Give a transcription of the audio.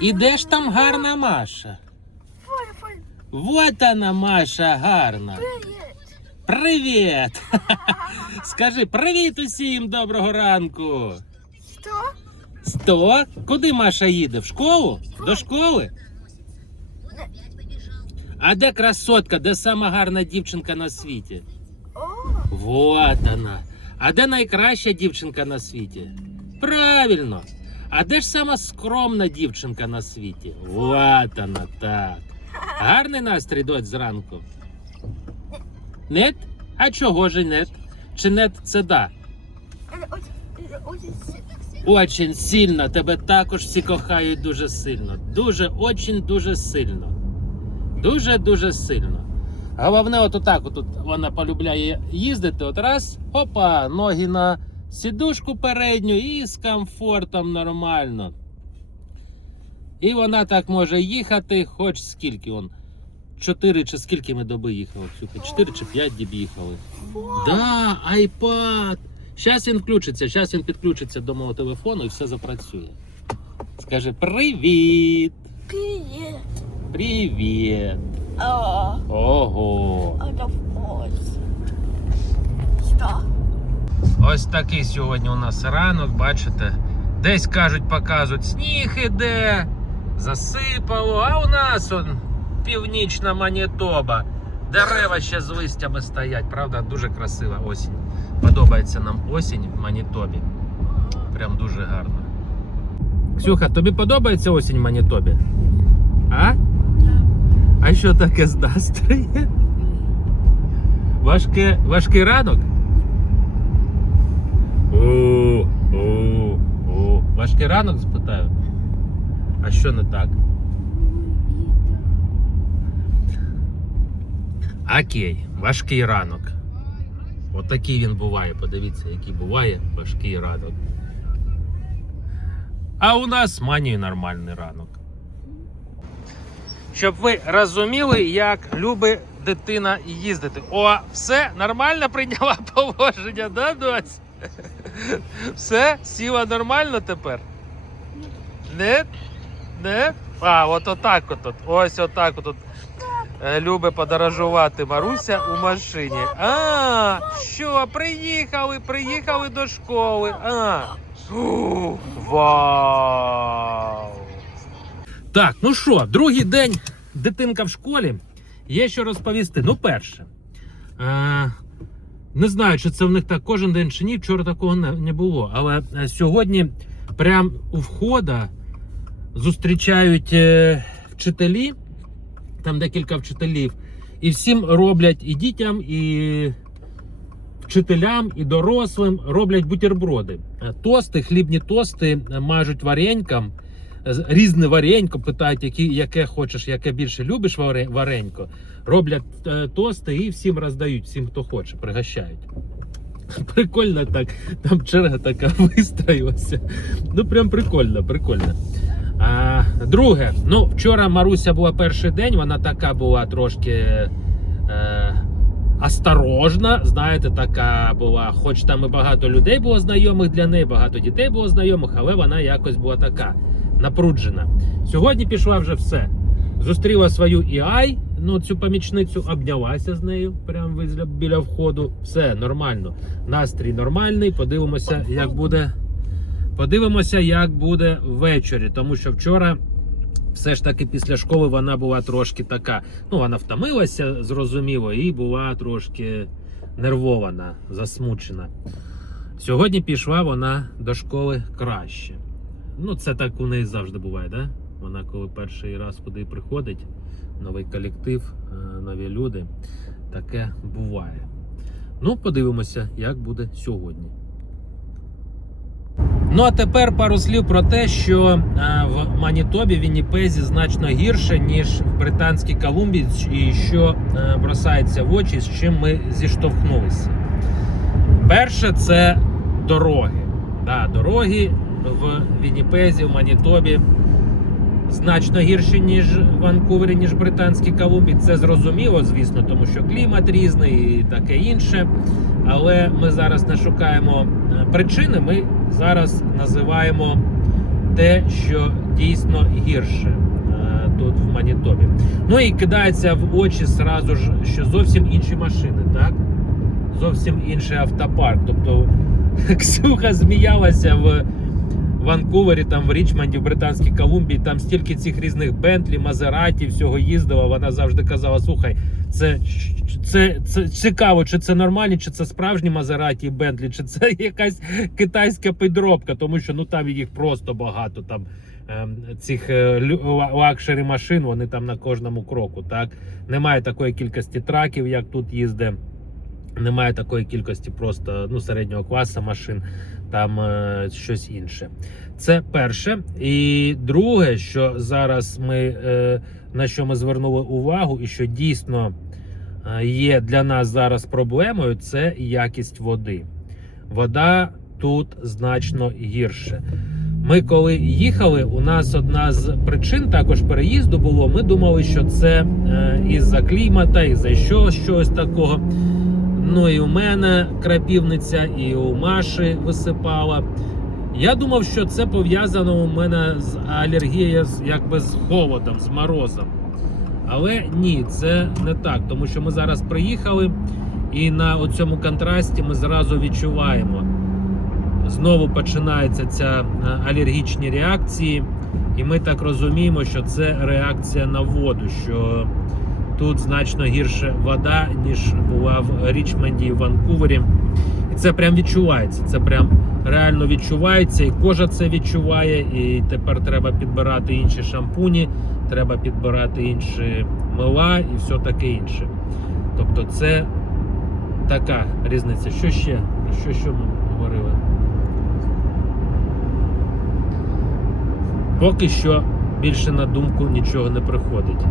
І де ж там гарна Маша? Вот она, Маша, гарна. Привіт! Скажи привіт усім, доброго ранку. Что? Сто? Куди Маша їде? В школу? До школи? А де красотка, де сама гарна дівчинка на світі? Вот вона. А де найкраща дівчинка на світі? Правильно. А де ж сама скромна дівчинка на світі? Вот вона, так. Гарний настрій дочь зранку. Нет? А чого ж нет? Чи нет це да? очень, сильно. Тебе також всі кохають дуже сильно. Дуже, очень дуже сильно. Дуже дуже сильно. Головне, от отак, от, от вона полюбляє їздити. От раз, опа, ноги на сідушку передню і з комфортом нормально. І вона так може їхати, хоч скільки он. Чотири чи скільки ми доби їхали, Ксюха? Чотири чи п'ять діб їхали. Да, айпад. Зараз він включиться, зараз він підключиться до мого телефону і все запрацює. Скаже привіт! Привіт! О, Ого! вкус. Что? Ось такий сьогодні у нас ранок, бачите? Десь кажуть, показують, сніг іде, засипало, а у нас он північна Манітоба. Дерева ще з листями стоять, правда, дуже красива осінь. Подобається нам осінь в Манітобі. Прям дуже гарно. Ксюха, тобі подобається осінь в Манітобі? А? А що таке з настрої? Важке, важкий ранок? О. Важкий ранок спитаю. А що не так? Окей, важкий ранок. Отакий він буває. Подивіться, який буває важкий ранок. А у нас манію нормальний ранок. Щоб ви розуміли, як любить дитина їздити. О, все нормально прийняла положення, да, доць? Все, сіла нормально тепер? Не? Не? А, от отак от. Ось отак от. Е, Любить подорожувати Маруся у машині. А, що, приїхали, приїхали до школи. А. Вау. Так, ну що, другий день дитинка в школі. Є що розповісти. Ну, перше. Не знаю, чи це в них так кожен день чи ні. Вчора такого не, не було. Але е, сьогодні, прямо у входа, зустрічають е, вчителі, там декілька вчителів, і всім роблять і дітям, і вчителям, і дорослим роблять бутерброди. Е, Тости, хлібні тости е, мажуть вареньком. Різне варенько, питають, які, яке хочеш, яке більше любиш варенько. Роблять е, тости і всім роздають, всім, хто хоче, пригощають. Прикольно так. Там черга така вистроїлася. Ну, прям прикольно, прикольно. А, друге, ну, вчора Маруся була перший день, вона така була трошки е, осторожна. Знаєте, така була, хоч там і багато людей було знайомих для неї, багато дітей було знайомих, але вона якось була така напруджена. Сьогодні пішла вже все. Зустріла свою EI, ну цю помічницю, обнялася з нею прямо біля входу. Все нормально. Настрій нормальний. Подивимося, як буде. Подивимося, як буде ввечері, тому що вчора. Все ж таки після школи вона була трошки така. Ну, вона втомилася, зрозуміло, і була трошки нервована, засмучена. Сьогодні пішла вона до школи краще. Ну, це так у неї завжди буває, да? Вона коли перший раз куди приходить, новий колектив, е, нові люди, таке буває. Ну, подивимося, як буде сьогодні. Ну а тепер пару слів про те, що е, в Манітобі, Вінніпезі значно гірше, ніж в Британській Колумбії, і що е, бросається в очі, з чим ми зіштовхнулися. Перше, це дороги. Да, дороги в Вінніпезі, в Манітобі значно гірші, ніж в Ванкувері, ніж в Британській Колумбії. Це зрозуміло, звісно, тому що клімат різний і таке інше. Але ми зараз не шукаємо е, причини. Ми зараз називаємо те, що дійсно гірше е, тут в Манітобі. Ну і кидається в очі зразу ж, що зовсім інші машини, так? Зовсім інший автопарк. Тобто Ксюха зміялася в Ванкувері, там в Річмонді, в Британській Колумбії, там стільки цих різних Бентлі, Мазераті, всього їздила. Вона завжди казала: слухай, це, це, це цікаво, чи це нормальні, чи це справжні Мазераті і Бентлі, чи це якась китайська підробка, тому що ну там їх просто багато. Там ем, цих е, лакшері машин, вони там на кожному кроку. Так немає такої кількості траків, як тут їздить. Немає такої кількості просто ну, середнього класу машин, там е, щось інше. Це перше. І друге, що зараз ми е, на що ми звернули увагу, і що дійсно е, є для нас зараз проблемою, це якість води. Вода тут значно гірше. Ми коли їхали, у нас одна з причин також переїзду було. Ми думали, що це із-за клімата, із-за що, щось такого. Ну і у мене крапівниця, і у Маші висипала. Я думав, що це пов'язано у мене з алергією якби з холодом, з морозом. Але ні, це не так, тому що ми зараз приїхали, і на цьому контрасті ми зразу відчуваємо. Знову починаються ця е, алергічні реакції, і ми так розуміємо, що це реакція на воду. що Тут значно гірше вода, ніж була в Річмонді і Ванкувері. І це прям відчувається. Це прям реально відчувається, і кожа це відчуває. І тепер треба підбирати інші шампуні, треба підбирати інші мила і все таке інше. Тобто, це така різниця. Що ще? Що ще ми говорили? Поки що більше на думку нічого не приходить.